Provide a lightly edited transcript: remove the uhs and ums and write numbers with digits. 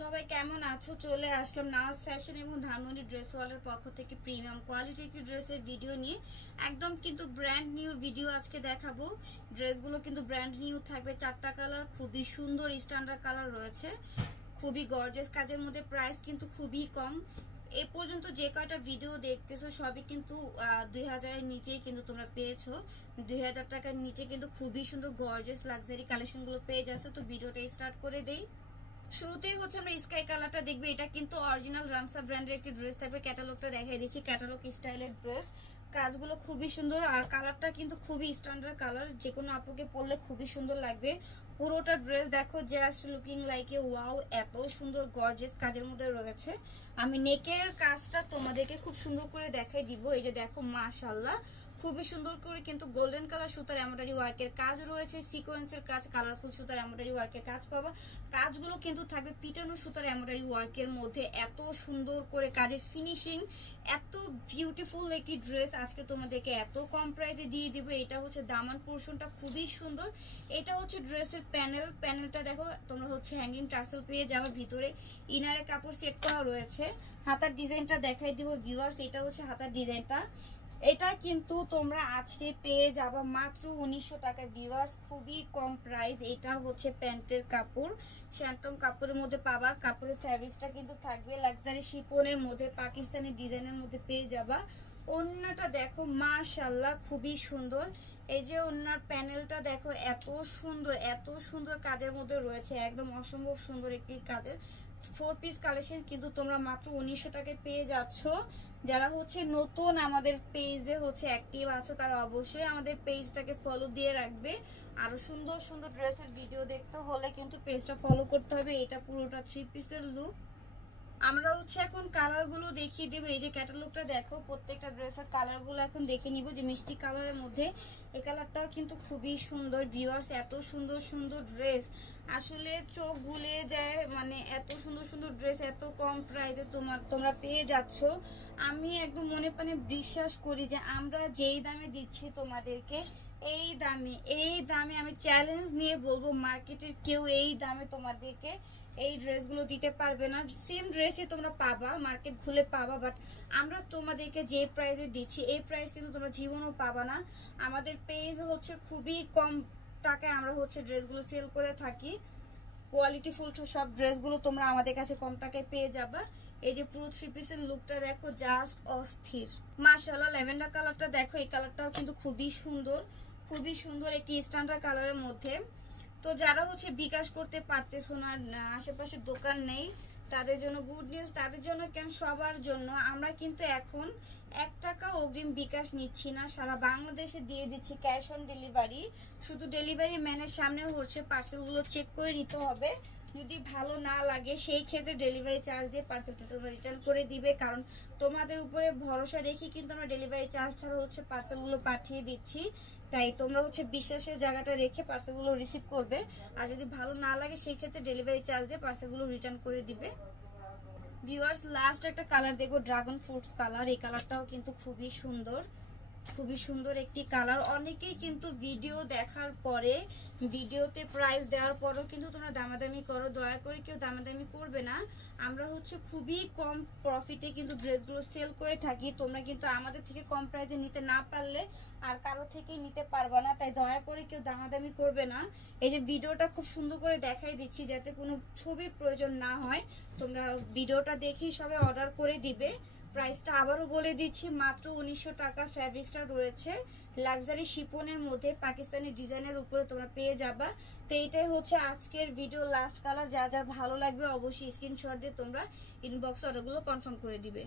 সবাই কেমন আছো? চলে আসলাম নাজ ফ্যাশন এবং ধানমন্ডি ড্রেস ওয়ালের পক্ষ থেকে প্রিমিয়াম কোয়ালিটি একটি ড্রেসের ভিডিও নিয়ে একদম কিন্তু ব্র্যান্ড নিউ ভিডিও আজকে দেখাবো। ড্রেসগুলো কিন্তু ব্র্যান্ড নিউ থাকবে, 4টা কালার, খুবই সুন্দর স্ট্যান্ডার্ড কালার রয়েছে, খুবই গর্জিয়াস কাজের মধ্যে, প্রাইস কিন্তু খুবই কম। এ পর্যন্ত যে কয়টা ভিডিও দেখতেছো সবই কিন্তু 2000-এর নিচেই কিন্তু তোমরা পেয়েছো। 2000 টাকার নিচে কিন্তু খুবই সুন্দর গর্জিয়াস লাক্সারি কালেকশনগুলো পেয়ে যাচ্ছ। তো ভিডিওটা স্টার্ট করে দেই। শুরুতেই হচ্ছে আমরা স্কাই কালারটা দেখবো। এটা কিন্তু অরিজিনাল রামসা ব্র্যান্ডের একটি ড্রেস থাকবে। ক্যাটালগটা দেখাই দিচ্ছি, ক্যাটালগ স্টাইলের ড্রেস, কাজগুলো খুবই সুন্দর আর কালারটা কিন্তু খুবই স্ট্যান্ডার্ড কালার, যে কোনো আপুকে পরলে খুবই সুন্দর লাগবে। পুরোটা ড্রেস দেখো just looking like a wow, এত সুন্দর গর্জিয়াস কাজের মধ্যে রয়েছে। আমি নেকের কাজটা তোমাদেরকে খুব সুন্দর করে দেখাই দিব। এই যে দেখো মাশাআল্লাহ, খুবই সুন্দর করে কিন্তু গোল্ডেন কালার সুতার এমব্রয়ডারি ওয়ার্কের কাজ রয়েছে, সিকোয়েন্সের কাজ, কালারফুল সুতার এমব্রয়ডারি ওয়ার্কের কাজ পাবা। কাজগুলো কিন্তু থাকবে পিটানো সুতার এমব্রয়ডারি ওয়ার্কের মধ্যে, এত সুন্দর করে কাজের ফিনিশিং, এত বিউটিফুল একটি ড্রেস আজকে তোমাদেরকে এত কম প্রাইসে দিয়ে দিব। এটা হচ্ছে দামান পোর্শনটা খুবই সুন্দর। এটা হচ্ছে ড্রেসের প্যানেলটা দেখো তোমরা হচ্ছে হ্যাঙ্গিং টার্সেল পেয়ে যাবে, ভিতরে ইনারে কাপড় সেট করা রয়েছে। হাতার ডিজাইনটা দেখাই দিব ভিউয়ার্স, এটা হচ্ছে হাতার ডিজাইনটা। এটা কিন্তু তোমরা আজকে পেয়ে যাবা মাত্র 1900 টাকা ভিউয়ার্স, খুবই কম প্রাইস। এটা হচ্ছে প্যান্টের কাপড়, শ্যান্টম কাপড়ের মধ্যে পাবা। কাপড়ের ফ্যাব্রিক্সটা কিন্তু থাকবে লাক্সারি শিফনের মধ্যে, পাকিস্তানি ডিজাইনের মধ্যে পেয়ে যাবা। ওড়নাটা দেখো মাশাআল্লাহ খুবই সুন্দর। এই যে ওড়নার প্যানেলটা দেখো এত সুন্দর, এত সুন্দর কাজের মধ্যে রয়েছে, একদম অসম্ভব সুন্দর একটি কাজের 4 পিস কালেকশন কিন্তু তোমরা মাত্র 1900 টাকায় পেয়ে যাচ্ছ। যারা হচ্ছে নতুন আমাদের পেজে হচ্ছে অ্যাক্টিভ আছো তারা অবশ্যই আমাদের পেজটাকে ফলো দিয়ে রাখবে। আরো সুন্দর সুন্দর ড্রেসের ভিডিও দেখতে হলে কিন্তু পেজটা ফলো করতে হবে। এটা পুরোটা 3 পিসের লুক। আমরা হচ্ছে এখন কালারগুলো দেখিয়ে দেবো। এই যে ক্যাটালগটা দেখো, প্রত্যেকটা ড্রেসের কালারগুলো এখন দেখে নিব। যে মিষ্টি কালারের মধ্যে এই কালারটাও কিন্তু খুবই সুন্দর ভিউয়ার্স, এত সুন্দর সুন্দর ড্রেস আসলে চোখ ভুলে যায়, মানে এত সুন্দর সুন্দর ড্রেস এত কম প্রাইসে তোমরা পেয়ে যাচ্ছ। আমি একদম মনে প্রাণে বিশ্বাস করি যে আমরা যেই দামে দিচ্ছি তোমাদেরকে, এই দামে আমি চ্যালেঞ্জ নিয়ে বলবো মার্কেটের কেউ এই দামে তোমাদেরকে এই ড্রেসগুলো দিতে পারবে না। সেম ড্রেসই তোমরা পাবা, মার্কেট খুলে পাবা, বাট আমরা তোমাদেরকে যে প্রাইসে দিচ্ছি এই প্রাইস কিন্তু তোমরা জীবনও পাবা না। আমাদের পেজ হচ্ছে খুবই কম টাকায় আমরা হচ্ছে ড্রেসগুলো সেল করে থাকি। কোয়ালিটি ফুল সব ড্রেসগুলো তোমরা আমাদের কাছে কম টাকায় পেয়ে যাবা। এই যে পুরো 3 পিসের লুকটা দেখো জাস্ট অস্থির মাশাআল্লাহ। ল্যাভেন্ডার কালারটা দেখো, এই কালারটাও কিন্তু খুবই সুন্দর, খুবই সুন্দর একটি স্ট্যান্ডার্ড কালারের মধ্যে। তো যারা হচ্ছে বিকাশ করতে পারতেছো না, আশেপাশে দোকান নেই, তাদের জন্য গুড নিউজ, তাদের জন্য কেন সবার জন্য আমরা কিন্তু এখন 1 টাকা অগ্রিম বিকাশ নিচ্ছি না, সারা বাংলাদেশে দিয়ে দিচ্ছি ক্যাশ অন ডেলিভারি। শুধু ডেলিভারি ম্যানের সামনে হচ্ছে পার্সেলগুলো চেক করে নিতে হবে, যদি ভালো না লাগে সেই ক্ষেত্রে ডেলিভারি চার্জ দিয়ে পার্সেলটা তোমরা রিটার্ন করে দিবে। কারণ তোমাদের উপরে ভরসা রেখে কিন্তু আমরা ডেলিভারি চার্জ ছাড়া হচ্ছে পার্সেলগুলো পাঠিয়ে দিচ্ছি, তাই তোমরা হচ্ছে বিশ্বাসের জায়গাটা রেখে পার্সেলগুলো রিসিভ করবে। আর যদি ভালো না লাগে সেই ক্ষেত্রে ডেলিভারি চার্জ দিয়ে পার্সেলগুলো রিটার্ন করে দিবে। ভিউয়ার্স লাস্ট একটা কালার দেখো, ড্রাগন ফ্রুটস কালার। এই কালারটাও কিন্তু খুবই সুন্দর, খুবই সুন্দর একটি কালার। অনেকেই কিন্তু ভিডিও দেখার পরে, ভিডিওতে প্রাইস দেওয়ার পরও কিন্তু তোমরা দামাদামি করো, দয়া করে কেউ দামাদামি করবে না। আমরা হচ্ছে খুবই কম প্রফিটে কিন্তু ড্রেসগুলো সেল করে থাকি। তোমরা কিন্তু আমাদের থেকে কম প্রাইসে নিতে না পারলে আর কারো থেকেই নিতে পারবে না, তাই দয়া করে কেউ দামাদামি করবে না। এই যে ভিডিওটা খুব সুন্দর করে দেখাই দিচ্ছি যাতে কোনো ছবির প্রয়োজন না হয়, তোমরা ভিডিওটা দেখেই সবাই অর্ডার করে দিবে। প্রাইসটা আবারও বলে দিচ্ছি, মাত্র 1900 টাকা। ফ্যাব্রিক্সটা রয়েছে লাক্সারি শিপনের মধ্যে, পাকিস্তানি ডিজাইনের উপরে তোমরা পেয়ে যাবা। তো এইটাই হচ্ছে আজকের ভিডিও লাস্ট কালার। যার যার ভালো লাগবে অবশ্যই স্ক্রিনশট দিয়ে তোমরা ইনবক্সে অর্ডারগুলো কনফার্ম করে দিবে।